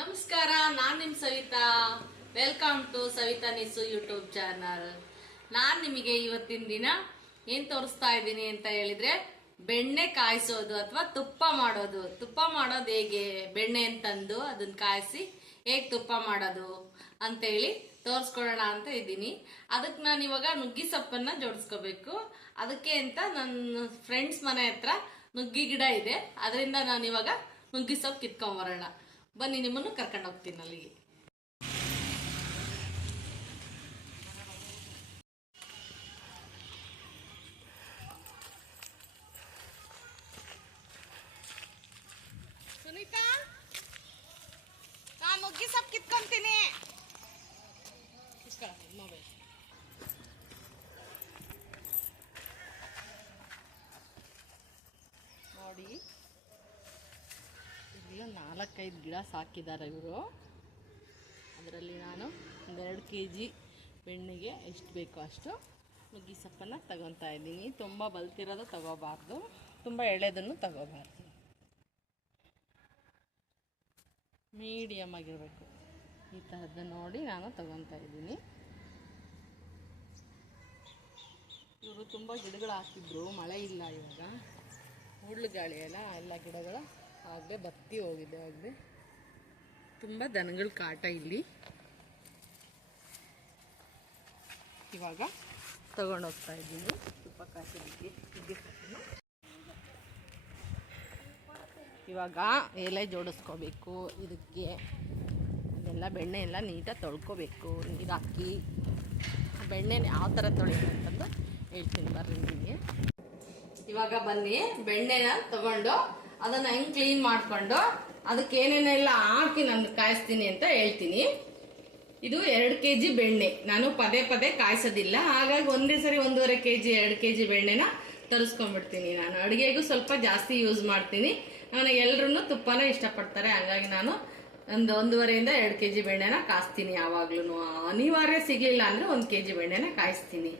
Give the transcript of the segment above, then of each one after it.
ನಮಸ್ಕಾರ, ನಾನು ನಿಮ್ಮ ಸವಿತಾ. ವೆಲ್ಕಮ್ ಟು ಸವಿತಾ ನಿಸು ಯೂಟ್ಯೂಬ್ ಚಾನಲ್ ನಾನು ನಿಮಗೆ ಇವತ್ತಿನ ದಿನ ಏನು ತೋರಿಸ್ತಾ ಇದ್ದೀನಿ ಅಂತ ಹೇಳಿದ್ರೆ, ಬೆಣ್ಣೆ ಕಾಯಿಸೋದು ಅಥವಾ ತುಪ್ಪ ಮಾಡೋದು. ತುಪ್ಪ ಮಾಡೋದು ಹೇಗೆ? ಬೆಣ್ಣೆ ಅಂತಂದು ಅದನ್ನ ಕಾಯಿಸಿ ಹೇಗೆ ತುಪ್ಪ ಮಾಡೋದು ಅಂತೇಳಿ ತೋರಿಸ್ಕೊಡೋಣ ಅಂತ ಇದ್ದೀನಿ. ಅದಕ್ಕೆ ನಾನು ಇವಾಗ ನುಗ್ಗಿ ಸೊಪ್ಪನ್ನ ಜೋಡಿಸ್ಕೋಬೇಕು. ಅದಕ್ಕೆ ಅಂತ ನನ್ನ ಫ್ರೆಂಡ್ಸ್ ಮನೆ ಹತ್ರ ನುಗ್ಗಿ ಗಿಡ ಇದೆ. ಅದರಿಂದ ನಾನು ಇವಾಗ ನುಗ್ಗಿ ಸೊಪ್ಪು ಕಿತ್ಕೊಂಬರೋಣ ಬನ್ನಿ ನಿಮ್ಮನ್ನು ಕರ್ಕೊಂಡು ಹೋಗ್ತೀನಿ ಅಲ್ಲಿಗೆ ಸುನೀತಾ ನಾನು ನುಗ್ಗಿ ಸೊಪ್ಪು ಕಿತ್ಕೊಂತೀನಿ ಮೊಬೈಲ್ ನೋಡಿ ಇಲ್ಲ ನಾಲ್ಕೈದು ಗಿಡ ಸಾಕಿದ್ದಾರೆ ಇವರು. ಅದರಲ್ಲಿ ನಾನು ಒಂದೆರಡು ಕೆ ಜಿ ಬೆಣ್ಣೆಗೆ ಎಷ್ಟು ಬೇಕೋ ಅಷ್ಟು ನುಗ್ಗಿ ಸೊಪ್ಪನ್ನು ತಗೊತಾ ಇದ್ದೀನಿ. ತುಂಬ ಬಲ್ತಿರೋದು ತಗೋಬಾರ್ದು. ತುಂಬ ಎಳೆದನ್ನು ತಗೋಬಾರ್ದು. ಮೀಡಿಯಮ್ ಆಗಿರಬೇಕು ಈ ಥರದ್ದು ನೋಡಿ ನಾನು ತಗೊತಾ ಇದ್ದೀನಿ. ಇವರು ತುಂಬ ಗಿಡಗಳು ಹಾಕಿದ್ರು. ಮಳೆ ಇಲ್ಲ ಇವಾಗ. ಗಾಳಿ ಎಲ್ಲ ಎಲ್ಲ ಗಿಡಗಳ ಆಗಲೇ ಬತ್ತಿ ಹೋಗಿದೆ ಆಗಲೇ. ತುಂಬ ದನಗಳ ಕಾಟ ಇಲ್ಲಿ. ಇವಾಗ ತಗೊಂಡೋಗ್ತಾ ಇದ್ದೀನಿ. ತುಪ್ಪ ಕಾಸಿದ್ದಕ್ಕೆ. ಇವಾಗ ಎಲೆ ಜೋಡಿಸ್ಕೋಬೇಕು. ಇದಕ್ಕೆ ಎಲ್ಲ ಬೆಣ್ಣೆ ಎಲ್ಲ ನೀಟಾಗಿ ತೊಳ್ಕೊಬೇಕು. ನೀರು ಹಾಕಿ. ಬೆಣ್ಣೆ ಯಾವ ಥರ ತೊಳಿಬೇಕಂತಂದು ಹೇಳ್ತೀನಿ. ಬರ್ರಿ ನಿಮಗೆ. ಇವಾಗ ಬನ್ನಿ, ಬೆಣ್ಣೆನ ತಗೊಂಡು ಅದನ್ನ ಹೆಂಗ್ ಕ್ಲೀನ್ ಮಾಡ್ಕೊಂಡು ಅದಕ್ಕೆ ಏನೇನೆಲ್ಲ ಹಾಕಿ ನಾನು ಕಾಯಿಸ್ತೀನಿ ಅಂತ ಹೇಳ್ತೀನಿ. ಇದು ಎರಡು ಕೆ ಜಿ ಬೆಣ್ಣೆ. ನಾನು ಪದೇ ಪದೇ ಕಾಯಿಸೋದಿಲ್ಲ. ಹಾಗಾಗಿ ಒಂದೇ ಸರಿ ಒಂದೂವರೆ ಕೆ ಜಿ ಎರಡು ಕೆ ಜಿ ಬೆಣ್ಣೆನ ತರಿಸ್ಕೊಂಡ್ಬಿಡ್ತೀನಿ ನಾನು. ಅಡುಗೆಗೂ ಸ್ವಲ್ಪ ಜಾಸ್ತಿ ಯೂಸ್ ಮಾಡ್ತೀನಿ. ನನಗೆ ಎಲ್ಲರೂ ತುಪ್ಪನ ಇಷ್ಟಪಡ್ತಾರೆ. ಹಾಗಾಗಿ ನಾನು ಒಂದು ಒಂದೂವರೆಯಿಂದ ಎರಡು ಕೆ ಜಿ ಬೆಣ್ಣೆನ ಕಾಯಿಸ್ತೀನಿ ಯಾವಾಗ್ಲೂ ಅನಿವಾರ್ಯ ಸಿಗಲಿಲ್ಲ ಅಂದರೆ ಒಂದು ಕೆ ಜಿ ಬೆಣ್ಣೆನ ಕಾಯಿಸ್ತೀನಿ.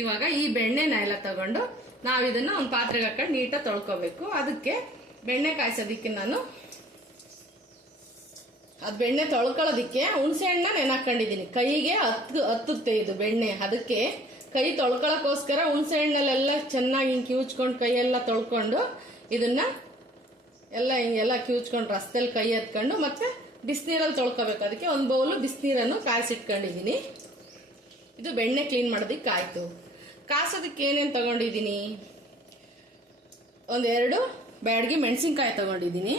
ಇವಾಗ ಈ ಬೆಣ್ಣೆನ ಎಲ್ಲ ತಗೊಂಡು ನಾವು ಇದನ್ನ ಒಂದು ಪಾತ್ರೆಗೆ ಹಾಕೊಂಡು ನೀಟಾಗಿ ತೊಳ್ಕೊಬೇಕು. ಅದಕ್ಕೆ ಬೆಣ್ಣೆ ಕಾಯಿಸೋದಿಕ್ಕೆ ನಾನು. ಅದು ಬೆಣ್ಣೆ ತೊಳ್ಕೊಳ್ಳೋದಿಕ್ಕೆ ಹುಣಸೆ ಹಣ್ಣ ನೆನಾಕೊಂಡಿದ್ದೀನಿ ಕೈಗೆ ಹತ್ತು ಹತ್ತುತ್ತೆ ಇದು ಬೆಣ್ಣೆ. ಅದಕ್ಕೆ ಕೈ ತೊಳ್ಕೊಳ್ಳೋಕ್ಕೋಸ್ಕರ ಹುಣಸೆ ಹಣ್ಣಲ್ಲೆಲ್ಲ ಚೆನ್ನಾಗಿ ಹಿಂಗೆ ಕಿವುಚ್ಕೊಂಡು ಕೈಯೆಲ್ಲ ತೊಳ್ಕೊಂಡು ಇದನ್ನ ಎಲ್ಲ ಹಿಂಗೆಲ್ಲ ಕಿವುಚ್ಕೊಂಡು ರಸ್ತೆಯಲ್ಲಿ ಕೈ ಎತ್ಕೊಂಡು ಮತ್ತೆ ಬಿಸಿನೀರಲ್ಲಿ ತೊಳ್ಕೊಬೇಕು. ಅದಕ್ಕೆ ಒಂದು ಬೌಲು ಬಿಸಿನೀರನ್ನು ಕಾಯಿಸಿಟ್ಕೊಂಡಿದ್ದೀನಿ. ಇದು ಬೆಣ್ಣೆ ಕ್ಲೀನ್ ಮಾಡೋದಕ್ಕೆ ಆಯ್ತು ಕಾಸೋದಕ್ಕೆ ಏನೇನು ತಗೊಂಡಿದ್ದೀನಿ? ಒಂದೆರಡು ಬ್ಯಾಡ್ಗೆ ಮೆಣಸಿನ್ಕಾಯಿ ತಗೊಂಡಿದ್ದೀನಿ.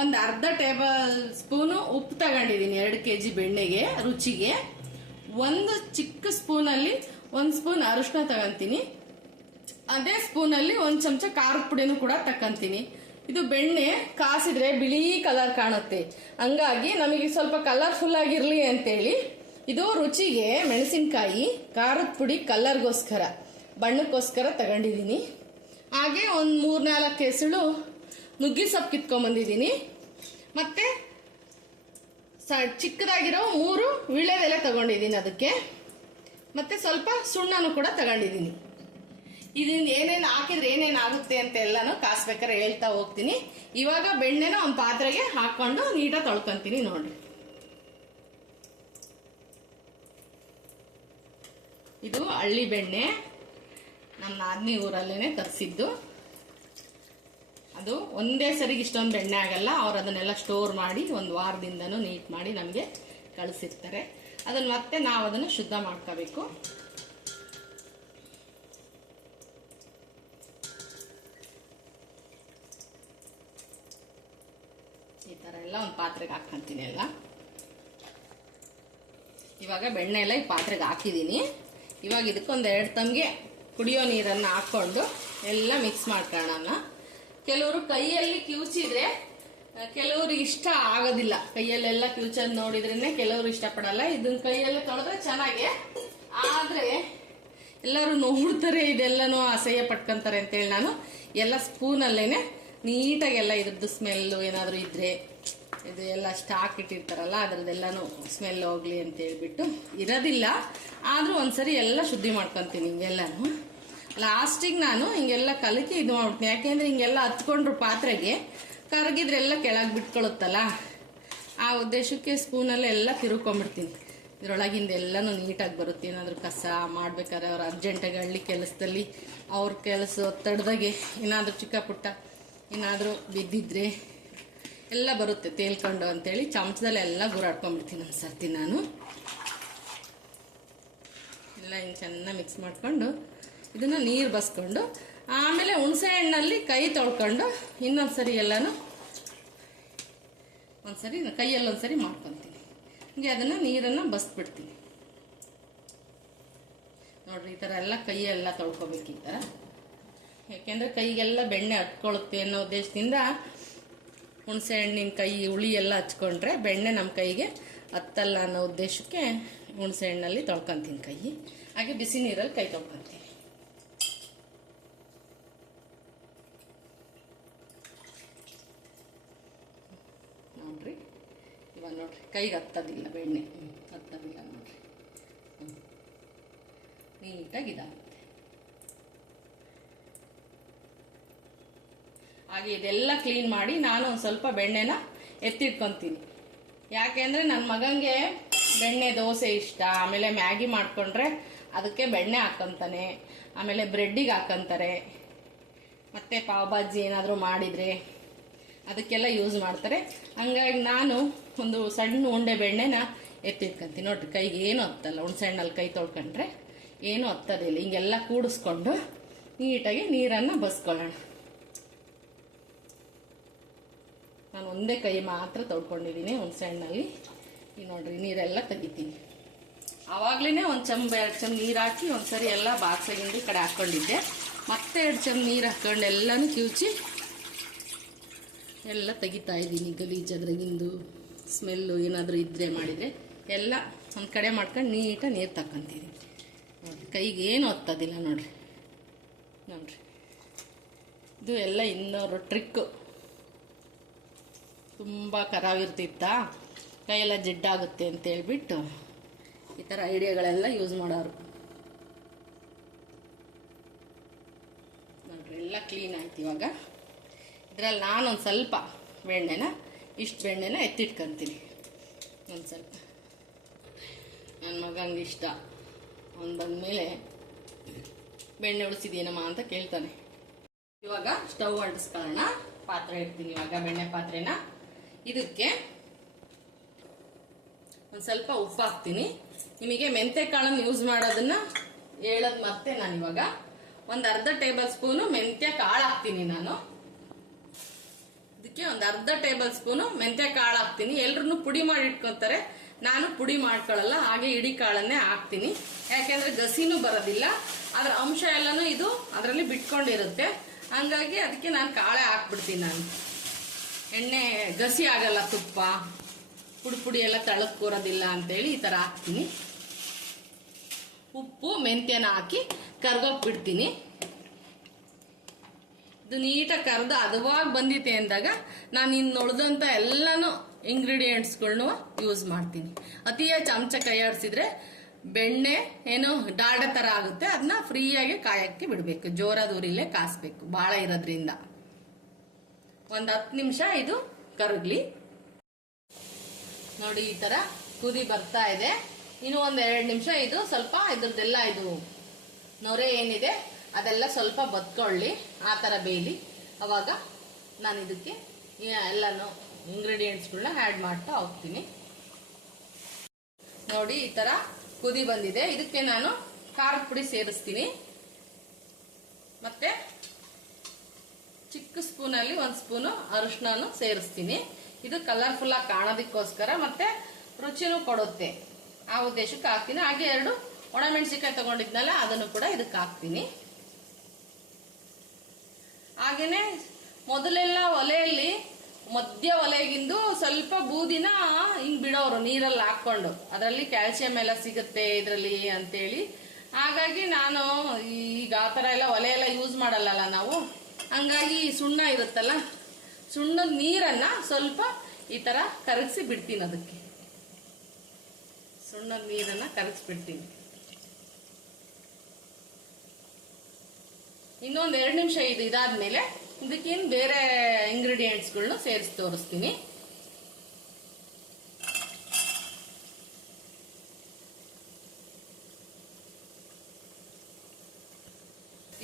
ಒಂದು ಅರ್ಧ ಟೇಬಲ್ ಸ್ಪೂನು ಉಪ್ಪು ತಗೊಂಡಿದ್ದೀನಿ, ಎರಡು ಕೆ ಜಿ ಬೆಣ್ಣೆಗೆ, ರುಚಿಗೆ. ಒಂದು ಚಿಕ್ಕ ಸ್ಪೂನಲ್ಲಿ ಒಂದು ಸ್ಪೂನ್ ಅರಿಶಿನ ತಗೊಂತೀನಿ. ಅದೇ ಸ್ಪೂನಲ್ಲಿ ಒಂದು ಚಮಚ ಖಾರದ ಪುಡಿನೂ ಕೂಡ ತಕ್ಕಂತೀನಿ ಇದು ಬೆಣ್ಣೆ ಕಾಸಿದ್ರೆ ಬಿಳಿ ಕಲರ್ ಕಾಣುತ್ತೆ. ಹಂಗಾಗಿ ನಮಗೆ ಸ್ವಲ್ಪ ಕಲರ್ಫುಲ್ ಆಗಿರ್ಲಿ ಅಂತೇಳಿ ಇದು ರುಚಿಗೆ ಮೆಣಸಿನಕಾಯಿ, ಖಾರದ ಪುಡಿ ಕಲರ್ಗೋಸ್ಕರ ಬಣ್ಣಕ್ಕೋಸ್ಕರ ತಗೊಂಡಿದ್ದೀನಿ. ಹಾಗೆ ಒಂದು ಮೂರು ನಾಲ್ಕು ಕೆಸಳು ನುಗ್ಗಿ ಸೊಪ್ಪು ಕಿತ್ಕೊಂಬಂದಿದ್ದೀನಿ. ಮತ್ತೆ ಸ ಚಿಕ್ಕದಾಗಿರೋ ಮೂರು ವಿಳೆದೆಲೆ ತಗೊಂಡಿದ್ದೀನಿ ಅದಕ್ಕೆ. ಮತ್ತೆ ಸ್ವಲ್ಪ ಸುಣ್ಣನೂ ಕೂಡ ತಗೊಂಡಿದ್ದೀನಿ. ಇದನ್ನ ಏನೇನು ಹಾಕಿದ್ರೆ ಏನೇನು ಆಗುತ್ತೆ ಅಂತ ಎಲ್ಲಾನು ಕಾಸ್ಬೇಕಾದ್ರೆ ಹೇಳ್ತಾ ಹೋಗ್ತೀನಿ. ಇವಾಗ ಬೆಣ್ಣೆನ ಒಂದು ಪಾತ್ರೆಗೆ ಹಾಕ್ಕೊಂಡು ನೀಟಾಗಿ ತೊಳ್ಕೊತೀನಿ ನೋಡಿರಿ. ಇದು ಹಳ್ಳಿ ಬೆಣ್ಣೆ. ನಮ್ಮ ನಾದಿನಿ ಊರಲ್ಲೇನೆ ತರಿಸಿದ್ದು ಅದು ಒಂದೇ ಸರಿಗೆ ಇಷ್ಟೊಂದು ಬೆಣ್ಣೆ ಆಗಲ್ಲ, ಅವ್ರು ಅದನ್ನೆಲ್ಲ ಸ್ಟೋರ್ ಮಾಡಿ ಒಂದು ವಾರದಿಂದನೂ ನೀಟ್ ಮಾಡಿ ನಮಗೆ ಕಳಿಸಿರ್ತಾರೆ. ಅದನ್ನು ಮತ್ತೆ ನಾವು ಅದನ್ನು ಶುದ್ಧ ಮಾಡ್ಕೋಬೇಕು. ಈ ಥರ ಎಲ್ಲ ಒಂದು ಪಾತ್ರೆಗೆ ಹಾಕ್ಕೊಂತೀನಿ ಎಲ್ಲ ಇವಾಗ ಬೆಣ್ಣೆ ಎಲ್ಲ ಈ ಪಾತ್ರೆಗೆ ಹಾಕಿದ್ದೀನಿ ಇವಾಗ ಇದಕ್ಕೊಂದು ಎರಡು ತಮ್ಗೆ ಕುಡಿಯೋ ನೀರನ್ನು ಹಾಕ್ಕೊಂಡು ಎಲ್ಲ ಮಿಕ್ಸ್ ಮಾಡ್ಕೊಳ್ಳೋಣ. ಕೆಲವರು ಕೈಯಲ್ಲಿ ಕಿವುಚಿದ್ರೆ ಕೆಲವ್ರಿಗೆ ಇಷ್ಟ ಆಗೋದಿಲ್ಲ. ಕೈಯಲ್ಲೆಲ್ಲ ಕಿವುಚೋದು ನೋಡಿದ್ರೇ ಕೆಲವರು ಇಷ್ಟಪಡಲ್ಲ. ಇದನ್ನ ಕೈಯಲ್ಲಿ ತೊಳೆದ್ರೆ ಚೆನ್ನಾಗೆ. ಆದರೆ ಎಲ್ಲರೂ ನೋಡ್ತಾರೆ, ಇದೆಲ್ಲನೂ ಅಸಹ್ಯ ಪಟ್ಕೊಂತಾರೆ ಅಂತೇಳಿ ನಾನು ಎಲ್ಲ ಸ್ಪೂನಲ್ಲೇ ನೀಟಾಗಿ ಎಲ್ಲ ಇದ್ರದ್ದು ಸ್ಮೆಲ್ಲು ಏನಾದರೂ ಇದ್ರೆ ಇದು ಎಲ್ಲ ಸ್ಟಾಕ್ ಇಟ್ಟಿರ್ತಾರಲ್ಲ, ಅದರದ್ದೆಲ್ಲನೂ ಸ್ಮೆಲ್ ಹೋಗ್ಲಿ ಅಂತ ಹೇಳ್ಬಿಟ್ಟು ಇರೋದಿಲ್ಲ. ಆದರೂ ಒಂದ್ಸರಿ ಎಲ್ಲ ಶುದ್ಧಿ ಮಾಡ್ಕೊತೀನಿ ಹಿಂಗೆಲ್ಲನೂ ಲಾಸ್ಟಿಗೆ ನಾನು ಹಿಂಗೆಲ್ಲ ಕಲಕಿ ಇದು ಮಾಡ್ತೀನಿ. ಯಾಕೆಂದ್ರೆ ಹಿಂಗೆಲ್ಲ ಹತ್ಕೊಂಡ್ರು ಪಾತ್ರೆಗೆ ಕರಗಿದ್ರೆಲ್ಲ ಕೆಳಗೆ ಬಿಟ್ಕೊಳುತ್ತಲ್ಲ, ಆ ಉದ್ದೇಶಕ್ಕೆ ಸ್ಪೂನಲ್ಲೇ ಎಲ್ಲ ತಿರುಕೊಂಡ್ಬಿಡ್ತೀನಿ ಇದರೊಳಗಿಂದ ಎಲ್ಲನೂ ನೀಟಾಗಿ ಬರುತ್ತೆ. ಏನಾದರೂ ಕಸ ಮಾಡ್ಬೇಕಾದ್ರೆ ಅವ್ರು ಅರ್ಜೆಂಟಾಗಿ ಹಳ್ಳಿ ಕೆಲಸದಲ್ಲಿ ಅವ್ರ ಕೆಲಸ ಒತ್ತಡದಾಗೆ ಏನಾದರೂ ಚಿಕ್ಕ ಪುಟ್ಟ ಏನಾದರೂ ಬಿದ್ದಿದ್ರೆ ಎಲ್ಲ ಬರುತ್ತೆ ತೇಲ್ಕೊಂಡು ಅಂತೇಳಿ ಚಮಚದಲ್ಲಿ ಎಲ್ಲ ಗುರಾಡ್ಕೊಂಡ್ಬಿಡ್ತೀನಿ ಒಂದು ಸರ್ತಿ ನಾನು. ಎಲ್ಲ ಹಿಂಗೆ ಚೆನ್ನಾಗಿ ಮಿಕ್ಸ್ ಮಾಡಿಕೊಂಡು ಇದನ್ನು ನೀರು ಬಸ್ಕೊಂಡು, ಆಮೇಲೆ ಹುಣಸೆ ಹಣ್ಣಲ್ಲಿ ಕೈ ತೊಳ್ಕೊಂಡು ಇನ್ನೊಂದು ಸರಿ ಎಲ್ಲನೂ ಒಂದ್ಸರಿ ಕೈಯಲ್ಲಿ ಒಂದ್ಸರಿ ಮಾಡ್ಕೊತೀನಿ. ಹೀಗೆ ಅದನ್ನು ನೀರನ್ನು ಬಸ್ಬಿಡ್ತೀನಿ. ನೋಡ್ರಿ, ಈ ಥರ ಎಲ್ಲ ಕೈಯೆಲ್ಲ ತೊಳ್ಕೊಬೇಕು ಈ ಥರ ಯಾಕೆಂದರೆ ಕೈಗೆಲ್ಲ ಬೆಣ್ಣೆ ಹತ್ಕೊಳ್ಳುತ್ತೆ ಅನ್ನೋ ಉದ್ದೇಶದಿಂದ ಹುಣಸೆ ಹಣ್ಣಿನ ಕೈ, ಹುಳಿ ಎಲ್ಲ ಹಚ್ಕೊಂಡ್ರೆ ಬೆಣ್ಣೆ ನಮ್ಮ ಕೈಗೆ ಹತ್ತಲ್ಲ ಅನ್ನೋ ಉದ್ದೇಶಕ್ಕೆ ಹುಣಸೆ ಹಣ್ಣಲ್ಲಿ ತೊಳ್ಕೊತೀನಿ ಕೈ ಹಾಗೆ ಬಿಸಿ ನೀರಲ್ಲಿ ಕೈ ತೊಳ್ಕೊತೀನಿ ನೋಡ್ರಿ ಇವಾಗ ನೋಡ್ರಿ ಕೈಗೆ ಹತ್ತೋದಿಲ್ಲ, ಬೆಣ್ಣೆ. ಹತ್ತೋದಿಲ್ಲ ನೋಡ್ರಿ. ನೀಟಾಗಿ ಇದಾಗುತ್ತೆ ಹಾಗೆ ಇದೆಲ್ಲ ಕ್ಲೀನ್ ಮಾಡಿ ನಾನು ಒಂದು ಸ್ವಲ್ಪ ಬೆಣ್ಣೆನ ಎತ್ತಿಟ್ಕೊತೀನಿ. ಅಂದರೆ ನನ್ನ ಮಗಂಗೆ ಬೆಣ್ಣೆ ದೋಸೆ ಇಷ್ಟ. ಆಮೇಲೆ ಮ್ಯಾಗಿ ಮಾಡ್ಕೊಂಡ್ರೆ ಅದಕ್ಕೆ ಬೆಣ್ಣೆ ಹಾಕೊಂತಾನೆ. ಆಮೇಲೆ ಬ್ರೆಡ್ಡಿಗೆ ಹಾಕೊಂತಾರೆ. ಮತ್ತೆ ಪಾವ್ ಭಾಜಿ ಏನಾದರೂ ಮಾಡಿದರೆ. ಅದಕ್ಕೆಲ್ಲ ಯೂಸ್ ಮಾಡ್ತಾರೆ. ಹಂಗಾಗಿ ನಾನು ಒಂದು ಸಣ್ಣ ಉಂಡೆ ಬೆಣ್ಣೆನ ಎತ್ತಿಟ್ಕೊಂತೀನಿ. ನೋಡ್ರಿ, ಕೈಗೆ ಏನು ಹತ್ತಲ್ಲ. ಒಂದು ಸಣ್ಣಲ್ಲಿ ಕೈ ತೊಳ್ಕೊಂಡ್ರೆ ಏನು ಹತ್ತದಿಲ್ಲ. ಹಿಂಗೆಲ್ಲ ಕೂಡಿಸ್ಕೊಂಡು ನೀಟಾಗಿ ನೀರನ್ನು ಬಸ್ಕೊಳ್ಳೋಣ. ನಾನು ಒಂದೇ ಕೈ ಮಾತ್ರ ತೊಳ್ಕೊಂಡಿದ್ದೀನಿ, ಒಂದು ಸಣ್ಣಲ್ಲಿ. ಈ ನೋಡ್ರಿ, ನೀರೆಲ್ಲ ತೆಗಿತೀನಿ. ಆವಾಗಲೇ ಒಂದು ಚಂಬ ಎರಡು ಚಮ್ ನೀರು ಹಾಕಿ ಒಂದ್ಸರಿ ಎಲ್ಲ ಬಾಕ್ಸಾಗಿಂದು ಕಡೆ ಹಾಕ್ಕೊಂಡಿದ್ದೆ ಮತ್ತೆ ಎರಡು ಚಮ್ ನೀರು ಹಾಕ್ಕೊಂಡು ಎಲ್ಲನೂ ಕಿವುಚಿ ಎಲ್ಲ ತೆಗಿತಾ ಇದ್ದೀನಿ ಗಲೀಜು ಅದ್ರಾಗಿಂದು ಸ್ಮೆಲ್ಲು ಏನಾದರೂ ಇದ್ದರೆ ಮಾಡಿದರೆ ಎಲ್ಲ ಒಂದು ಕಡೆ ಮಾಡ್ಕೊಂಡು ನೀಟಾಗಿ ನೀರು ತಕ್ಕಂತೀನಿ ನೋಡಿರಿ ಕೈಗೆ ಏನು ಒತ್ತೋದಿಲ್ಲ ನೋಡಿರಿ. ನೋಡ್ರಿ. ಇದು ಎಲ್ಲ ಇನ್ನೋರು ಟ್ರಿಕ್ಕು ತುಂಬ ಕರಾವಿರ್ತಿತ್ತಾ. ಕೈಯೆಲ್ಲ ಜಿಡ್ಡಾಗುತ್ತೆ ಅಂತೇಳ್ಬಿಟ್ಟು ಈ ಥರ ಐಡಿಯಾಗಳೆಲ್ಲ ಯೂಸ್ ಮಾಡೋರು. ನೋಡ್ರಿ, ಎಲ್ಲ ಕ್ಲೀನ್ ಆಯ್ತು ಇವಾಗ. ಇದರಲ್ಲಿ ನಾನೊಂದು ಸ್ವಲ್ಪ ಬೆಣ್ಣೆನ, ಇಷ್ಟು ಬೆಣ್ಣೆನ ಎತ್ತಿಟ್ಕೊಂತೀನಿ. ಒಂದು ಸ್ವಲ್ಪ. ನನ್ನ ಮಗಂಗೆ ಇಷ್ಟ. ಅವ್ನು ಬಂದಮೇಲೆ ಬೆಣ್ಣೆ ಉಳಿಸಿದೇನಮ್ಮ ಅಂತ ಕೇಳ್ತಾನೆ. ಇವಾಗ ಸ್ಟವ್ ಅಂಟಿಸ್ಕೊಳ್ಳೋಣ ಪಾತ್ರೆ ಇಡ್ತೀನಿ ಇವಾಗ ಬೆಣ್ಣೆ ಪಾತ್ರೆನ. ಇದಕ್ಕೆ ಒಂದು ಸ್ವಲ್ಪ ಉಪ್ಪು ಹಾಕ್ತೀನಿ. ನಿಮಗೆ ಮೆಂತೆ ಕಾಳನ್ನು ಯೂಸ್ ಮಾಡೋದನ್ನ ಹೇಳೋದು ಮತ್ತೆ ನಾನು ಇವಾಗ. ಒಂದು ಅರ್ಧ ಟೇಬಲ್ ಸ್ಪೂನು ಮೆಂತ್ಯ ಕಾಳು ಹಾಕ್ತೀನಿ ನಾನು. ಇದಕ್ಕೆ ಒಂದು ಅರ್ಧ ಟೇಬಲ್ ಸ್ಪೂನು ಮೆಂತ್ಯ ಕಾಳು ಹಾಕ್ತೀನಿ. ಎಲ್ರು ಪುಡಿ ಮಾಡಿ ಇಟ್ಕೊತಾರೆ. ನಾನು ಪುಡಿ ಮಾಡ್ಕೊಳ್ಳಲ್ಲ ಹಾಗೆ ಇಡಿ ಕಾಳನ್ನೇ ಹಾಕ್ತೀನಿ. ಯಾಕೆಂದ್ರೆ ಗಸಿನೂ ಬರೋದಿಲ್ಲ. ಅದರ ಅಂಶ ಎಲ್ಲನೂ ಇದು ಅದರಲ್ಲಿ ಬಿಟ್ಕೊಂಡಿರುತ್ತೆ. ಹಂಗಾಗಿ ಅದಕ್ಕೆ ನಾನು ಕಾಳೆ ಹಾಕ್ಬಿಡ್ತೀನಿ ನಾನು. ಎಣ್ಣೆ, ಗಸಿ ಆಗಲ್ಲ ತುಪ್ಪ. ಪುಡಿ ಪುಡಿ ಎಲ್ಲ ತಳಕ್ ಕೂರೋದಿಲ್ಲ ಅಂತೇಳಿ ಈ ಥರ ಹಾಕ್ತೀನಿ. ಉಪ್ಪು, ಮೆಂತ್ಯನ ಹಾಕಿ ಕರ್ಗೋಕ್ ಬಿಡ್ತೀನಿ. ಇದು ನೀಟಾಗಿ ಕರೆದು ಅದವಾಗಿ ಬಂದಿದೆ ಅಂದಾಗ ನಾನು ಇನ್ನು ಉಳಿದಂಥ ಎಲ್ಲನೂ ಇಂಗ್ರೀಡಿಯೆಂಟ್ಸ್ಗಳ್ನು ಯೂಸ್ ಮಾಡ್ತೀನಿ. ಅತಿಯ ಚಮಚ ಕೈಯಾಡಿಸಿದ್ರೆ ಬೆಣ್ಣೆ ಏನು ಡಾಡ ಥರ ಆಗುತ್ತೆ ಅದನ್ನ ಫ್ರೀಯಾಗಿ ಕಾಯಕ್ಕೆ ಬಿಡಬೇಕು. ಜೋರಾದ ಉರಿಲೇ ಕಾಸ್ಬೇಕು ಭಾಳ ಇರೋದ್ರಿಂದ. ಒಂದು ಹತ್ತು ನಿಮಿಷ ಇದು ಕರಗ್ಲಿ. ನೋಡಿ, ಈ ಥರ ಕುದಿ ಬರ್ತಾ ಇದೆ. ಇನ್ನು ಒಂದು ಎರಡು ನಿಮಿಷ ಇದು ಸ್ವಲ್ಪ ಇದ್ರದ್ದೆಲ್ಲ ಇದು ನೊರೆ ಏನಿದೆ ಅದೆಲ್ಲ ಸ್ವಲ್ಪ ಬದ್ಕೊಳ್ಳಿ, ಆ ಥರ ಬೇಯಲಿ. ಅವಾಗ ನಾನು ಇದಕ್ಕೆ ಎಲ್ಲನೂ ಇಂಗ್ರೀಡಿಯೆಂಟ್ಸ್ಗಳನ್ನ ಆ್ಯಡ್ ಮಾಡ್ತಾ ಹೋಗ್ತೀನಿ. ನೋಡಿ, ಈ ಥರ ಕುದಿ ಬಂದಿದೆ. ಇದಕ್ಕೆ ನಾನು ಖಾರದ ಪುಡಿ ಸೇರಿಸ್ತೀನಿ. ಮತ್ತೆ ಚಿಕ್ಕ ಸ್ಪೂನಲ್ಲಿ ಒಂದು ಸ್ಪೂನು ಅರಿಶಿನೂ ಸೇರಿಸ್ತೀನಿ. ಇದು ಕಲರ್ಫುಲ್ ಆಗಿ ಕಾಣೋದಕ್ಕೋಸ್ಕರ ಮತ್ತೆ ರುಚಿನೂ ಕೊಡುತ್ತೆ. ಆ ಉದ್ದೇಶಕ್ಕೆ ಹಾಕ್ತೀನಿ. ಹಾಗೆ ಎರಡು ಒಣಮೆಣಸಿನ್ಕಾಯಿ ತಗೊಂಡಿದ್ನಲ್ಲ, ಅದನ್ನು ಕೂಡ ಇದಕ್ಕೆ ಹಾಕ್ತೀನಿ. ಹಾಗೇನೆ ಮೊದಲೆಲ್ಲ ಒಲೆಯಲ್ಲಿ ಮಧ್ಯ ಒಲೆಗಿಂದು ಸ್ವಲ್ಪ ಬೂದಿನ ಹಿಂಗ್ ಬಿಡೋರು ನೀರಲ್ಲಿ ಹಾಕೊಂಡು ಅದರಲ್ಲಿ ಕ್ಯಾಲ್ಸಿಯಂ ಎಲ್ಲ ಸಿಗುತ್ತೆ ಇದರಲ್ಲಿ ಅಂತೇಳಿ. ಹಾಗಾಗಿ ನಾನು ಈಗ ಆ ಥರ ಎಲ್ಲ ಒಲೆ ಎಲ್ಲ ಯೂಸ್ ಮಾಡಲ್ಲಲ್ಲ ನಾವು. ಹಂಗಾಗಿ ಸುಣ್ಣ ಇರುತ್ತಲ್ಲ ಸುಣ್ಣದ ನೀರನ್ನ ಸ್ವಲ್ಪ ಈ ತರ ಕರಗಿಸಿ ಬಿಡ್ತೀನಿ ಅದಕ್ಕೆ. ಸುಣ್ಣದ ನೀರನ್ನ ಕರಗಿಸಿ ಇನ್ನೊಂದು ಎರಡು ನಿಮಿಷ ಇದು ಇದಾದ್ಮೇಲೆ ಇದಕ್ಕೇನು ಬೇರೆ ಇಂಗ್ರೀಡಿಯೆಂಟ್ಸ್ಗಳನ್ನ ಸೇರಿಸಿ ತೋರಿಸ್ತೀನಿ.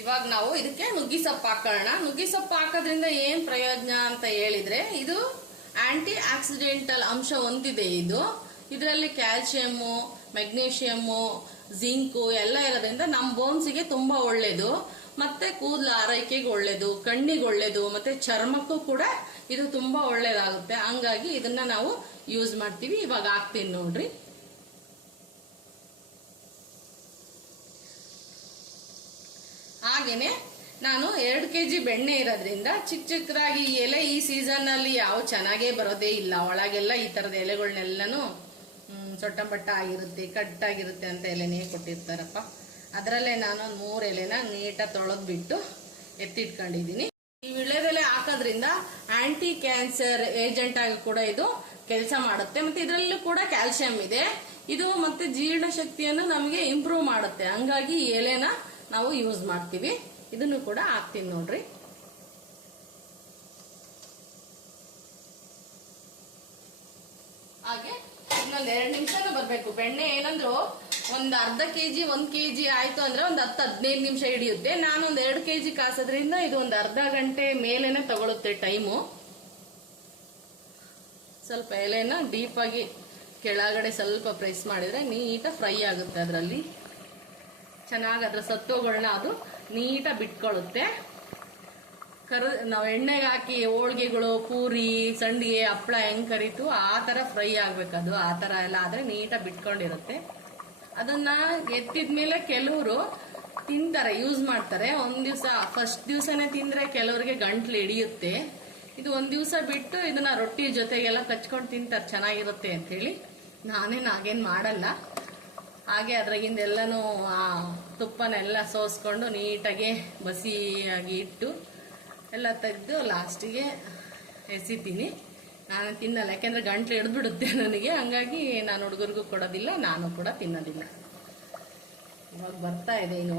ಇವಾಗ ನಾವು ಇದಕ್ಕೆ ನುಗ್ಗಿ ಸೊಪ್ಪು ಹಾಕೋಣ. ನುಗ್ಗಿ ಸೊಪ್ಪು ಹಾಕೋದ್ರಿಂದ ಏನ್ ಪ್ರಯೋಜನ ಅಂತ ಹೇಳಿದ್ರೆ ಇದು ಆಂಟಿ ಆಕ್ಸಿಡೆಂಟಲ್ ಅಂಶ ಹೊಂದಿದೆ ಇದು. ಇದರಲ್ಲಿ ಕ್ಯಾಲ್ಸಿಯಂ ಮೆಗ್ನೀಷಿಯಮ್ಮು, ಜಿಂಕು ಎಲ್ಲ ಇರೋದ್ರಿಂದ ನಮ್ಮ ಬೋನ್ಸಿಗೆ ತುಂಬಾ ಒಳ್ಳೇದು. ಮತ್ತೆ ಕೂದಲ ಆರೈಕೆಗೆ ಒಳ್ಳೇದು, ಕಣ್ಣಿಗೆ ಒಳ್ಳೇದು, ಮತ್ತೆ ಚರ್ಮಕ್ಕೂ ಕೂಡ ಇದು ತುಂಬಾ ಒಳ್ಳೇದಾಗುತ್ತೆ. ಹಂಗಾಗಿ ಇದನ್ನ ನಾವು ಯೂಸ್ ಮಾಡ್ತೀವಿ. ಇವಾಗ ಹಾಕ್ತೀನಿ ನೋಡ್ರಿ. ಹಾಗೇನೆ ನಾನು ಎರಡು ಕೆ ಜಿ ಬೆಣ್ಣೆ ಇರೋದ್ರಿಂದ ಚಿಕ್ಕ ಚಿಕ್ಕದಾಗಿ ಎಲೆ ಈ ಸೀಸನ್ ಅಲ್ಲಿ ಯಾವ ಚೆನ್ನಾಗೇ ಬರೋದೇ ಇಲ್ಲ. ಒಳಗೆಲ್ಲ ಈ ತರದ ಎಲೆಗಳನ್ನೆಲ್ಲನೂ ಮಟ್ಟ ಆಗಿರುತ್ತೆ ಕಟ್ಟಾಗಿರುತ್ತೆ ಅಂತ ಎಲೆನೇ ಕೊಟ್ಟಿರ್ತಾರಪ್ಪ. ಅದರಲ್ಲೇ ನಾನು ಒಂದು ಮೂರು ಎಲೆನ ನೀಟಾಗಿ ತೊಳೆದ್ಬಿಟ್ಟು ಎತ್ತಿಟ್ಕೊಂಡಿದ್ದೀನಿ ಈ ವಿಳೆದೆಲೆ ಹಾಕೋದ್ರಿಂದ ಆಂಟಿ ಕ್ಯಾನ್ಸರ್ ಏಜೆಂಟ್ ಆಗಿ ಕೂಡ ಇದು ಕೆಲಸ ಮಾಡುತ್ತೆ. ಮತ್ತೆ ಇದರಲ್ಲೂ ಕೂಡ ಕ್ಯಾಲ್ಸಿಯಂ ಇದೆ. ಇದು ಮತ್ತೆ ಜೀರ್ಣ ಶಕ್ತಿಯನ್ನು ನಮಗೆ ಇಂಪ್ರೂವ್ ಮಾಡುತ್ತೆ. ಹಂಗಾಗಿ ಈ ಎಲೆನ ನಾವು ಯೂಸ್ ಮಾಡ್ತೀವಿ. ಇದನ್ನು ಕೂಡ ಹಾಕ್ತೀನಿ ನೋಡ್ರಿ. ಹಾಗೆ ಇನ್ನೊಂದ್ ಎರಡು ನಿಮಿಷನೂ ಬರ್ಬೇಕು. ಬೆಣ್ಣೆ ಏನಂದ್ರು ಒಂದ್ ಅರ್ಧ ಕೆ ಕೆಜಿ, ಒಂದ್ ಕೆಜಿ ಆಯ್ತು ಅಂದ್ರೆ ಒಂದ್ ಹತ್ತು ಹದಿನೈದು ನಿಮಿಷ ಹಿಡಿಯುತ್ತೆ. ನಾನು ಒಂದು ಎರಡು ಕೆ ಜಿ ಕಾಸೋದ್ರಿಂದ ಇದು ಒಂದ್ ಅರ್ಧ ಗಂಟೆ ಮೇಲೇನೆ ತಗೊಳುತ್ತೆ ಟೈಮು. ಸ್ವಲ್ಪ ಎಲೆನ ಡೀಪ್ ಆಗಿ ಕೆಳಗಡೆ ಸ್ವಲ್ಪ ಪ್ರೆಸ್ ಮಾಡಿದ್ರೆ ನೀಟಾಗಿ ಫ್ರೈ ಆಗುತ್ತೆ ಅದರಲ್ಲಿ. ಚೆನ್ನಾಗಿ ಅದ್ರ ಸತ್ತುಗಳನ್ನ ಅದು ನೀಟಾಗಿ ಬಿಟ್ಕೊಳ್ಳುತ್ತೆ ಕರ, ನಾವು ಎಣ್ಣೆಗೆ ಹಾಕಿ ಹೋಳ್ಗೆಗಳು, ಪೂರಿ, ಸಂಡಿಗೆ ಹಪ್ಪಳ ಹೆಂಗ್ ಕರಿತು ಆ ತರ ಫ್ರೈ ಆಗ್ಬೇಕದು. ಆ ತರ ಎಲ್ಲ ಆದ್ರೆ ನೀಟಾಗಿ ಬಿಟ್ಕೊಂಡಿರುತ್ತೆ. ಅದನ್ನ ಎತ್ತಿದ್ಮೇಲೆ ಕೆಲವರು ತಿಂತಾರೆ ಯೂಸ್ ಮಾಡ್ತಾರೆ. ಒಂದ್ ದಿವಸ ಫಸ್ಟ್ ದಿವಸನೇ ತಿಂದ್ರೆ ಕೆಲವರಿಗೆ ಗಂಟ್ಲು ಹಿಡಿಯುತ್ತೆ ಇದು ಒಂದ್ ದಿವಸ ಬಿಟ್ಟು ಇದನ್ನ ರೊಟ್ಟಿ ಜೊತೆಗೆಲ್ಲ ಕಚ್ಕೊಂಡು ತಿಂತಾರೆ, ಚೆನ್ನಾಗಿರುತ್ತೆ ಅಂತ ಹೇಳಿ ನಾನೇನು ಹಾಗೇನ್ ಮಾಡಲ್ಲ. ಹಾಗೆ ಅದ್ರಾಗಿಂದೆಲ್ಲನೂ ಆ ತುಪ್ಪನೆಲ್ಲ ಸೋಸ್ಕೊಂಡು ನೀಟಾಗಿ ಬಸಿಯಾಗಿ ಇಟ್ಟು ಎಲ್ಲ ತೆಗೆದು ಲಾಸ್ಟಿಗೆ ಎಸಿತೀನಿ. ನಾನು ತಿನ್ನಲ್ಲ, ಯಾಕೆಂದ್ರೆ ಗಂಟ್ಲು ಹಿಡಿದ್ಬಿಡುತ್ತೆ ನನಗೆ. ಹಂಗಾಗಿ ನಾನು ಹುಡುಗರಿಗೂ ಕೊಡೋದಿಲ್ಲ, ನಾನು ಕೂಡ ತಿನ್ನೋದಿಲ್ಲ. ಇವಾಗ ಬರ್ತಾ ಇದೆ ಇನ್ನು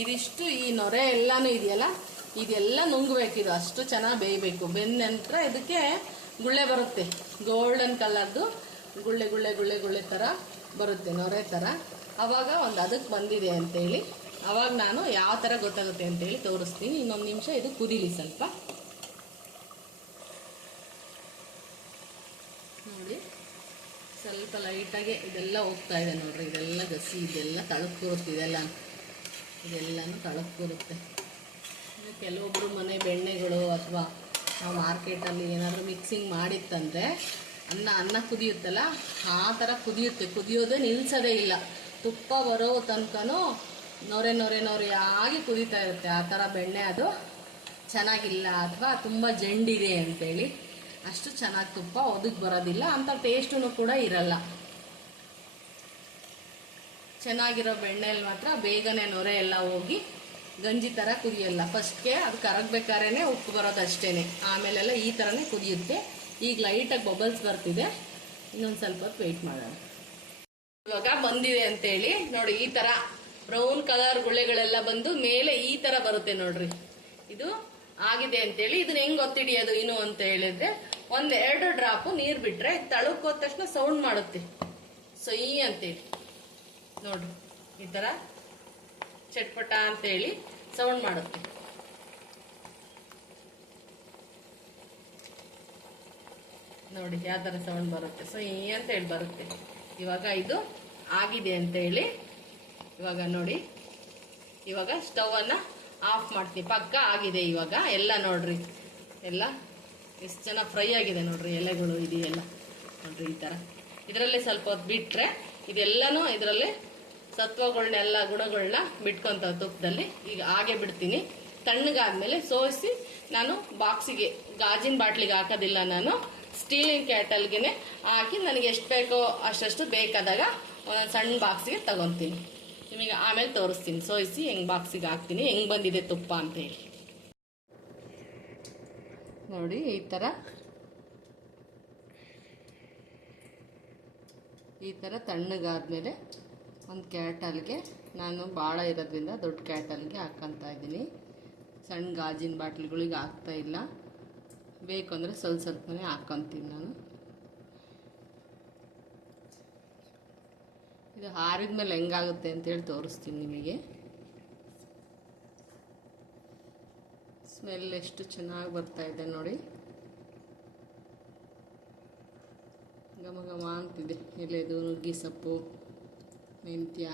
ಇದಿಷ್ಟು ಈ ನೊರೆ ಎಲ್ಲಾನು ಇದೆಯಲ್ಲ? ಇದೆಲ್ಲ ನುಂಗ್ಬೇಕಿದು ಅಷ್ಟು ಚೆನ್ನಾಗಿ ಬೇಯಬೇಕು. ಬೆಂದ ನಂತರ ಇದಕ್ಕೆ ಗುಳ್ಳೆ ಬರುತ್ತೆ. ಗೋಲ್ಡನ್ ಕಲರ್ದು ಗುಳ್ಳೆ ಗುಳ್ಳೆ ಗುಳ್ಳೆ ಗುಳ್ಳೆ ಥರ ಬರುತ್ತೆ, ನೊರೆ ಥರ ಅವಾಗ ಒಂದು ಅದಕ್ಕೆ ಬಂದಿದೆ ಅಂತೇಳಿ. ಅವಾಗ ನಾನು ಯಾವ ಥರ ಗೊತ್ತಾಗುತ್ತೆ ಅಂತೇಳಿ ತೋರಿಸ್ತೀನಿ. ಇನ್ನೊಂದು ನಿಮಿಷ ಇದು ಕುದೀಲಿ ಸ್ವಲ್ಪ. ನೋಡಿ. ಸ್ವಲ್ಪ ಲೈಟಾಗೆ ಇದೆಲ್ಲ ಹೋಗ್ತಾ ಇದೆ ನೋಡ್ರಿ. ಇದೆಲ್ಲ ಗಸಿ, ಇದೆಲ್ಲ ತಳಕ್ಕೂರುತ್ತೆ ಇದೆಲ್ಲ. ಇದೆಲ್ಲನೂ ತಳಕ್ಕೂರುತ್ತೆ ಇನ್ನು ಕೆಲವೊಬ್ರು ಮನೆ ಬೆಣ್ಣೆಗಳು ಅಥವಾ ನಾವು ಮಾರ್ಕೆಟಲ್ಲಿ ಏನಾದರೂ ಮಿಕ್ಸಿಂಗ್ ಮಾಡಿತ್ತಂದರೆ ಅನ್ನ ಅನ್ನ ಕುದಿಯುತ್ತಲ್ಲ, ಆ ಥರ ಕುದಿಯುತ್ತೆ. ಕುದಿಯೋದೇ ನಿಲ್ಲಿಸೋದೇ ಇಲ್ಲ. ತುಪ್ಪ ಬರೋ ತನಕನೂ ನೊರೆ ನೊರೆ ನೊರೆ ಆಗಿ ಕುದೀತಾ ಇರುತ್ತೆ. ಆ ಥರ ಬೆಣ್ಣೆ ಅದು ಚೆನ್ನಾಗಿಲ್ಲ ಅಥವಾ ತುಂಬ ಜಂಡಿದೆ ಅಂತೇಳಿ. ಅಷ್ಟು ಚೆನ್ನಾಗಿ ತುಪ್ಪ ಒದಗಿ ಬರೋದಿಲ್ಲ ಅಂಥ ಟೇಸ್ಟೂ ಕೂಡ ಇರಲ್ಲ. ಚೆನ್ನಾಗಿರೋ ಬೆಣ್ಣೆಯಲ್ಲಿ ಮಾತ್ರ ಬೇಗನೆ ನೊರೆ ಎಲ್ಲ ಹೋಗಿ ಗಂಜಿ ಥರ ಕುದಿಯಲ್ಲ. ಫಸ್ಟ್ಗೆ ಅದು ಕರಗ್ಬೇಕಾರೆನೆ ಉಪ್ಪು ಬರೋದು ಅಷ್ಟೇ ಆಮೇಲೆಲ್ಲ ಈ ಥರನೇ ಕುದಿಯುತ್ತೆ. ಈಗ ಲೈಟಾಗಿ ಬಬಲ್ಸ್ ಬರ್ತಿದೆ. ಇನ್ನೊಂದು ಸ್ವಲ್ಪ ಹೊತ್ತು ವೆಯ್ಟ್ ಮಾಡೋಣ. ಇವಾಗ ಬಂದಿದೆ ಅಂತೇಳಿ, ನೋಡಿ ಈ ಥರ ಬ್ರೌನ್ ಕಲರ್ ಗುಳೆಗಳೆಲ್ಲ ಬಂದು ಮೇಲೆ ಈ ಥರ ಬರುತ್ತೆ ನೋಡ್ರಿ. ಇದು ಆಗಿದೆ ಅಂತೇಳಿ, ಇದನ್ನ ಹೆಂಗ್ ಗೊತ್ತಿಡಿಯೋದು ಇನ್ನು ಅಂತ ಹೇಳಿದ್ರೆ, ಒಂದ್ ಎರಡು ಡ್ರಾಪ್ ನೀರ್ ಬಿಟ್ರೆ ತಳುಕೋದ ತಕ್ಷಣ ಸೌಂಡ್ ಮಾಡುತ್ತೆ. ಸೊಯ್ ಅಂತೇಳಿ. ನೋಡ್ರಿ ಈ ತರ ಚಟ್ಪಟ ಅಂತೇಳಿ ಸೌಂಡ್ ಮಾಡುತ್ತೆ. ನೋಡಿ, ಯಾವ ತರ ಸೌಂಡ್ ಬರುತ್ತೆ. ಸೊ ಈ ಅಂತ ಹೇಳಿ ಬರುತ್ತೆ. ಇವಾಗ ಇದು ಆಗಿದೆ ಅಂತ ಹೇಳಿ ಇವಾಗ ನೋಡಿ, ಇವಾಗ ಸ್ಟವ್ ಅನ್ನ ಆಫ್ ಮಾಡ್ತೀನಿ. ಪಕ್ಕ ಆಗಿದೆ ಇವಾಗ. ಎಲ್ಲ ನೋಡ್ರಿ. ಎಲ್ಲ ಎಷ್ಟು ಚೆನ್ನಾಗಿ ಫ್ರೈ ಆಗಿದೆ ನೋಡ್ರಿ. ಎಲೆಗಳು ಇದೆಯಲ್ಲ ನೋಡ್ರಿ ಈ ಥರ ಇದರಲ್ಲಿ ಸ್ವಲ್ಪ ಹೊತ್ತು ಬಿಟ್ಟರೆ ಇದೆಲ್ಲನೂ ಇದರಲ್ಲಿ ಸತ್ವಗಳನ್ನೆಲ್ಲ ಗುಣಗಳನ್ನ ಬಿಟ್ಕೊಂತ ತುಪ್ಪದಲ್ಲಿ ಈಗ ಹಾಗೆ ಬಿಡ್ತೀನಿ. ತಣ್ಣಗಾದ್ಮೇಲೆ ಸೋಸಿ ನಾನು ಬಾಕ್ಸಿಗೆ, ಗಾಜಿನ ಬಾಟ್ಲಿಗೆ ಹಾಕೋದಿಲ್ಲ ನಾನು. ಸ್ಟೀಲಿನ ಕ್ಯಾಟಲ್ಗೆ ಹಾಕಿ ನನಗೆ ಎಷ್ಟು ಬೇಕೋ ಅಷ್ಟಷ್ಟು ಬೇಕಾದಾಗ ಸಣ್ಣ ಬಾಕ್ಸಿಗೆ ತಗೊತೀನಿ. ನಿಮಗೆ ಆಮೇಲೆ ತೋರಿಸ್ತೀನಿ. ಸೋಯಿಸಿ ಹೆಂಗೆ ಬಾಕ್ಸಿಗೆ ಹಾಕ್ತೀನಿ, ಹೆಂಗೆ ಬಂದಿದೆ ತುಪ್ಪ ಅಂತ ಹೇಳಿ. ನೋಡಿ, ಈ ಥರ ಈ ಥರ ತಣ್ಣಗಾದ್ಮೇಲೆ ಒಂದು ಕ್ಯಾಟಲ್ಗೆ ನಾನು ಭಾಳ ಇರೋದ್ರಿಂದ ದೊಡ್ಡ ಕ್ಯಾಟಲ್ಗೆ ಹಾಕ್ಕೊಂತ ಇದ್ದೀನಿ. ಸಣ್ಣ ಗಾಜಿನ ಬಾಟ್ಲಿಗಳಿಗೆ ಹಾಕ್ತಾ ಇಲ್ಲ. ಬೇಕು ಅಂದರೆ ಸ್ವಲ್ಪ ಸ್ವಲ್ಪನೇ ಹಾಕೊತೀನಿ ನಾನು. ಇದು ಹಾರಿದ ಮೇಲೆ ಹೆಂಗಾಗುತ್ತೆ ಅಂತೇಳಿ ತೋರಿಸ್ತೀನಿ ನಿಮಗೆ. ಸ್ಮೆಲ್ ಎಷ್ಟು ಚೆನ್ನಾಗಿ ಬರ್ತಾ ಇದೆ ನೋಡಿ. ಘಮ ಘಮ ಅಂತಿದೆ. ಎಲೆದು, ನುಗ್ಗಿ, ಸೊಪ್ಪು, ಮೆಂತ್ಯ.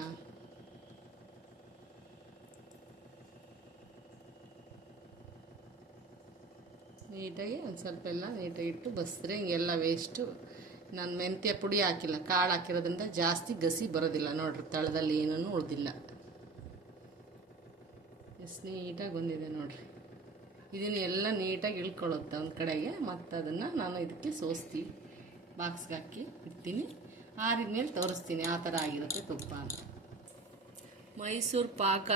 ನೀಟಾಗಿ ಒಂದು ಸ್ವಲ್ಪ ಎಲ್ಲ ನೀಟಾಗಿಟ್ಟು ಬಸಿದ್ರೆ ಹಿಂಗೆಲ್ಲ ವೇಸ್ಟು ನಾನು ಮೆಂತ್ಯ ಪುಡಿ ಹಾಕಿಲ್ಲ, ಕಾಳು ಹಾಕಿರೋದ್ರಿಂದ ಜಾಸ್ತಿ ಗಸಿ ಬರೋದಿಲ್ಲ. ನೋಡ್ರಿ, ತಳದಲ್ಲಿ ಏನೂ ಉಳಿದಿಲ್ಲ. ಎಷ್ಟು ನೀಟಾಗಿ ಬಂದಿದೆ ನೋಡ್ರಿ. ಇದನ್ನು ಎಲ್ಲ ನೀಟಾಗಿ ಇಳ್ಕೊಳ್ಳುತ್ತೆ ಒಂದು ಕಡೆಗೆ. ಮತ್ತು ಅದನ್ನು ನಾನು ಇದಕ್ಕೆ ಸೋಸ್ತೀನಿ ಬಾಕ್ಸ್ಗೆ ಹಾಕಿ ಇಡ್ತೀನಿ. ಆರಿದ್ಮೇಲೆ ತೋರಿಸ್ತೀನಿ ಆ ಥರ ಆಗಿರುತ್ತೆ ತುಪ್ಪ ಅಂತ. ಮೈಸೂರು ಪಾಕ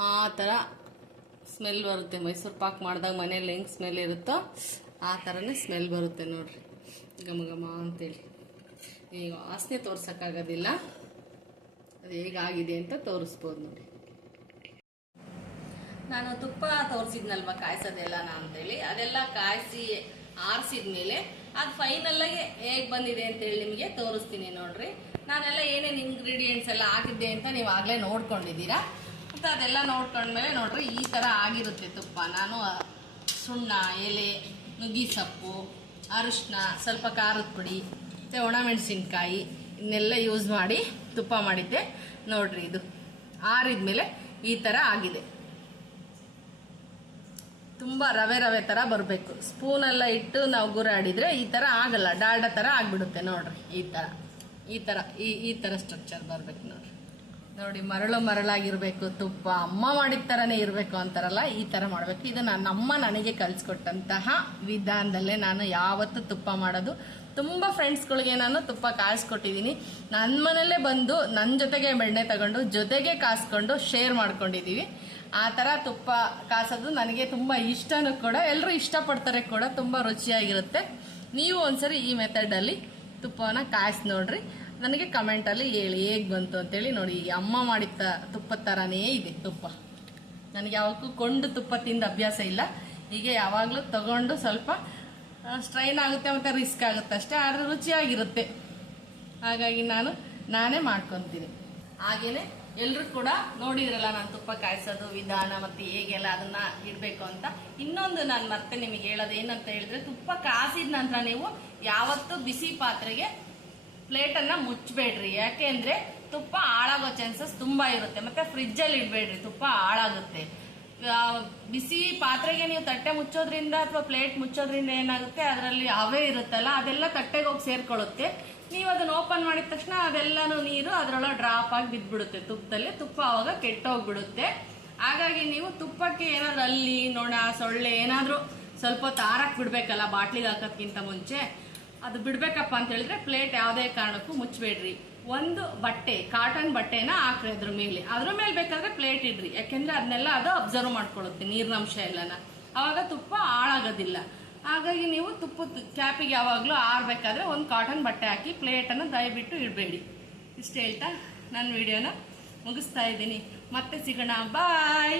ಆ ಥರ ಸ್ಮೆಲ್ ಬರುತ್ತೆ. ಮೈಸೂರು ಪಾಕ್ ಮಾಡಿದಾಗ ಮನೇಲಿ ಹೆಂಗೆ ಸ್ಮೆಲ್ ಇರುತ್ತೋ ಆ ಥರನೇ ಸ್ಮೆಲ್ ಬರುತ್ತೆ ನೋಡ್ರಿ. ಘಮ ಘಮ ಅಂತೇಳಿ. ಈಗ ವಾಸನೆ ತೋರ್ಸೋಕ್ಕಾಗೋದಿಲ್ಲ. ಅದು ಹೇಗಾಗಿದೆ ಅಂತ ತೋರಿಸ್ಬೋದು ನೋಡಿ. ನಾನು ತುಪ್ಪ ತೋರಿಸಿದ್ನಲ್ವ ಕಾಯಿಸೋದೆಲ್ಲ ಅಂತೇಳಿ ಅದೆಲ್ಲ ಕಾಯಿಸಿ ಆರಿಸಿದ್ಮೇಲೆ ಅದು ಫೈನಲ್ಲಾಗಿ ಹೇಗೆ ಬಂದಿದೆ ಅಂತೇಳಿ ನಿಮಗೆ ತೋರಿಸ್ತೀನಿ ನೋಡ್ರಿ. ನಾನೆಲ್ಲ ಏನೇನು ಇಂಗ್ರೀಡಿಯೆಂಟ್ಸ್ ಎಲ್ಲ ಹಾಕಿದ್ದೆ ಅಂತ ನೀವು ಆಗಲೇ ನೋಡ್ಕೊಂಡಿದ್ದೀರಾ. ಮತ್ತು ಅದೆಲ್ಲ ನೋಡ್ಕೊಂಡ್ಮೇಲೆ ನೋಡ್ರಿ ಈ ಥರ ಆಗಿರುತ್ತೆ ತುಪ್ಪ. ನಾನು ಸುಣ್ಣ, ಎಲೆ, ನುಗ್ಗಿ ಸೊಪ್ಪು ಅರಿಶಿನ, ಸ್ವಲ್ಪ ಖಾರದ ಪುಡಿ, ಮತ್ತು ಒಣಮೆಣಸಿನ್ಕಾಯಿ ಇನ್ನೆಲ್ಲ ಯೂಸ್ ಮಾಡಿ ತುಪ್ಪ ಮಾಡಿದ್ದೆ. ನೋಡ್ರಿ ಇದು ಆರಿದ್ಮೇಲೆ ಈ ಥರ ಆಗಿದೆ. ತುಂಬ ರವೆ ರವೆ ಥರ ಬರಬೇಕು. ಸ್ಪೂನೆಲ್ಲ ಇಟ್ಟು ನಾವು ಗುರಾಡಿದರೆ ಈ ಥರ ಆಗಲ್ಲ. ಡಾಲ್ಡ ಥರ ಆಗಿಬಿಡುತ್ತೆ ನೋಡ್ರಿ. ಈ ಥರ ಈ ಥರ ಈ ಈ ಥರ ಸ್ಟ್ರಕ್ಚರ್ ಬರಬೇಕು ನೋಡ್ರಿ. ನೋಡಿ, ಮರಳು ಮರಳಾಗಿರಬೇಕು, ತುಪ್ಪ ಅಮ್ಮ ಮಾಡಿದ ಥರನೇ ಇರಬೇಕು ಅಂತಾರಲ್ಲ, ಈ ಥರ ಮಾಡಬೇಕು. ಇದು ನನ್ನ ಅಮ್ಮ ನನಗೆ ಕಲಿಸ್ಕೊಟ್ಟಂತಹ ವಿಧಾನದಲ್ಲೇ ನಾನು ಯಾವತ್ತು ತುಪ್ಪ ಮಾಡೋದು. ತುಂಬ ಫ್ರೆಂಡ್ಸ್ಗಳಿಗೆ ನಾನು ತುಪ್ಪ ಕಾಯಿಸ್ಕೊಟ್ಟಿದ್ದೀನಿ ನನ್ನ ಮನೆಯಲ್ಲೇ ಬಂದು ನನ್ನ ಜೊತೆಗೆ ಬೆಣ್ಣೆ ತಗೊಂಡು, ಜೊತೆಗೆ ಕಾಸ್ಕೊಂಡು ಶೇರ್ ಮಾಡ್ಕೊಂಡಿದ್ದೀವಿ ಆ ಥರ ತುಪ್ಪ ಕಾಸೋದು ನನಗೆ ತುಂಬ ಇಷ್ಟನೂ ಕೂಡ ಎಲ್ಲರೂ ಇಷ್ಟಪಡ್ತಾರೆ ಕೂಡ, ತುಂಬ ರುಚಿಯಾಗಿರುತ್ತೆ. ನೀವು ಒಂದ್ಸರಿ ಈ ಮೆಥಡಲ್ಲಿ ತುಪ್ಪವನ್ನು ಕಾಯಿಸಿ ನೋಡ್ರಿ. ನನಗೆ ಕಮೆಂಟಲ್ಲಿ ಹೇಳಿ, ಹೇಗೆ ಬಂತು ಅಂತೇಳಿ ನೋಡಿ ಅಮ್ಮ ಮಾಡಿದ ತುಪ್ಪ ಥರನೇ ಇದೆ ತುಪ್ಪ. ನನಗೆ ಯಾವಕ್ಕೂ ಕೊಂಡು ತುಪ್ಪ ತಿಂದ ಅಭ್ಯಾಸ ಇಲ್ಲ. ಹೀಗೆ ಯಾವಾಗಲೂ ತಗೊಂಡು ಸ್ವಲ್ಪ ಸ್ಟ್ರೈನ್ ಆಗುತ್ತೆ ಮತ್ತು ರಿಸ್ಕ್ ಆಗುತ್ತೆ ಅಷ್ಟೇ, ಆದರೆ ರುಚಿಯಾಗಿರುತ್ತೆ. ಹಾಗಾಗಿ ನಾನು, ನಾನೇ ಮಾಡ್ಕೊತೀನಿ. ಹಾಗೇನೆ ಎಲ್ಲರೂ ಕೂಡ ನೋಡಿದ್ರಲ್ಲ ನಾನು ತುಪ್ಪ ಕಾಯಿಸೋದು ವಿಧಾನ ಮತ್ತು ಹೇಗೆಲ್ಲ ಅದನ್ನ ಇಡಬೇಕು ಅಂತ. ಇನ್ನೊಂದು ನಾನು ಮತ್ತೆ ನಿಮಗೆ ಹೇಳೋದು ಏನಂತ ಹೇಳಿದ್ರೆ, ತುಪ್ಪ ಕಾಸಿದ ನಂತರ ನೀವು ಯಾವತ್ತೂ ಬಿಸಿ ಪಾತ್ರೆಗೆ ಪ್ಲೇಟನ್ನು ಮುಚ್ಚಬೇಡ್ರಿ ಯಾಕೆಂದ್ರೆ ತುಪ್ಪ ಹಾಳಾಗೋ ಚಾನ್ಸಸ್ ತುಂಬಾ ಇರುತ್ತೆ. ಮತ್ತೆ ಫ್ರಿಜ್ಜಲ್ಲಿ ಇಡಬೇಡ್ರಿ, ತುಪ್ಪ ಹಾಳಾಗುತ್ತೆ. ಬಿಸಿ ಪಾತ್ರೆಗೆ ನೀವು ತಟ್ಟೆ ಮುಚ್ಚೋದ್ರಿಂದ ಅಥವಾ ಪ್ಲೇಟ್ ಮುಚ್ಚೋದ್ರಿಂದ ಏನಾಗುತ್ತೆ, ಅದರಲ್ಲಿ ಹವೆ ಇರುತ್ತಲ್ಲ, ಅದೆಲ್ಲ ತಟ್ಟೆಗೆ ಹೋಗಿ ಸೇರ್ಕೊಳ್ಳುತ್ತೆ. ನೀವು ಅದನ್ನ ಓಪನ್ ಮಾಡಿದ ತಕ್ಷಣ ಅದೆಲ್ಲನೂ ನೀರು ಅದರೊಳಗೆ ಡ್ರಾಪ್ ಆಗಿ ಬಿದ್ದ್ಬಿಡುತ್ತೆ. ತುಪ್ಪದಲ್ಲಿ ತುಪ್ಪ ಅವಾಗ ಕೆಟ್ಟೋಗ್ಬಿಡುತ್ತೆ. ಹಾಗಾಗಿ ನೀವು ತುಪ್ಪಕ್ಕೆ ಏನಾದ್ರು ಅಲ್ಲಿ, ನೊಣ, ಸೊಳ್ಳೆ ಏನಾದರೂ ಸ್ವಲ್ಪ ಹೊತ್ತು ಆರಕ್ಕೆ ಬಿಡ್ಬೇಕಲ್ಲ, ಬಾಟ್ಲಿಗೆ ಹಾಕೋದ್ಕಿಂತ ಮುಂಚೆ. ಅದು ಬಿಡ್ಬೇಕಪ್ಪ ಅಂತ ಹೇಳಿದ್ರೆ ಪ್ಲೇಟ್ ಯಾವುದೇ ಕಾರಣಕ್ಕೂ ಮುಚ್ಚಬೇಡ್ರಿ ಒಂದು ಬಟ್ಟೆ ಕಾಟನ್ ಬಟ್ಟೆನ ಹಾಕ್ರಿ ಅದ್ರ ಮೇಲೆ. ಅದ್ರ ಮೇಲೆ ಬೇಕಾದ್ರೆ ಪ್ಲೇಟ್ ಇಡ್ರಿ. ಯಾಕೆಂದ್ರೆ ಅದನ್ನೆಲ್ಲ ಅದು ಅಬ್ಸರ್ವ್ ಮಾಡ್ಕೊಳ್ಳುತ್ತೆ ನೀರಿನಂಶ ಎಲ್ಲನ. ಆವಾಗ ತುಪ್ಪ ಹಾಳಾಗೋದಿಲ್ಲ. ಹಾಗಾಗಿ ನೀವು ತುಪ್ಪದ ಕ್ಯಾಪಿಗೆ ಯಾವಾಗಲೂ ಆರ್ಬೇಕಾದ್ರೆ ಒಂದು ಕಾಟನ್ ಬಟ್ಟೆ ಹಾಕಿ ಪ್ಲೇಟನ್ನು ದಯವಿಟ್ಟು ಇಡಬೇಡಿ. ಇಷ್ಟು ಹೇಳ್ತಾ ನನ್ನ ವಿಡಿಯೋನ ಮುಗಿಸ್ತಾ ಇದ್ದೀನಿ. ಮತ್ತೆ ಸಿಗೋಣ. ಬಾಯ್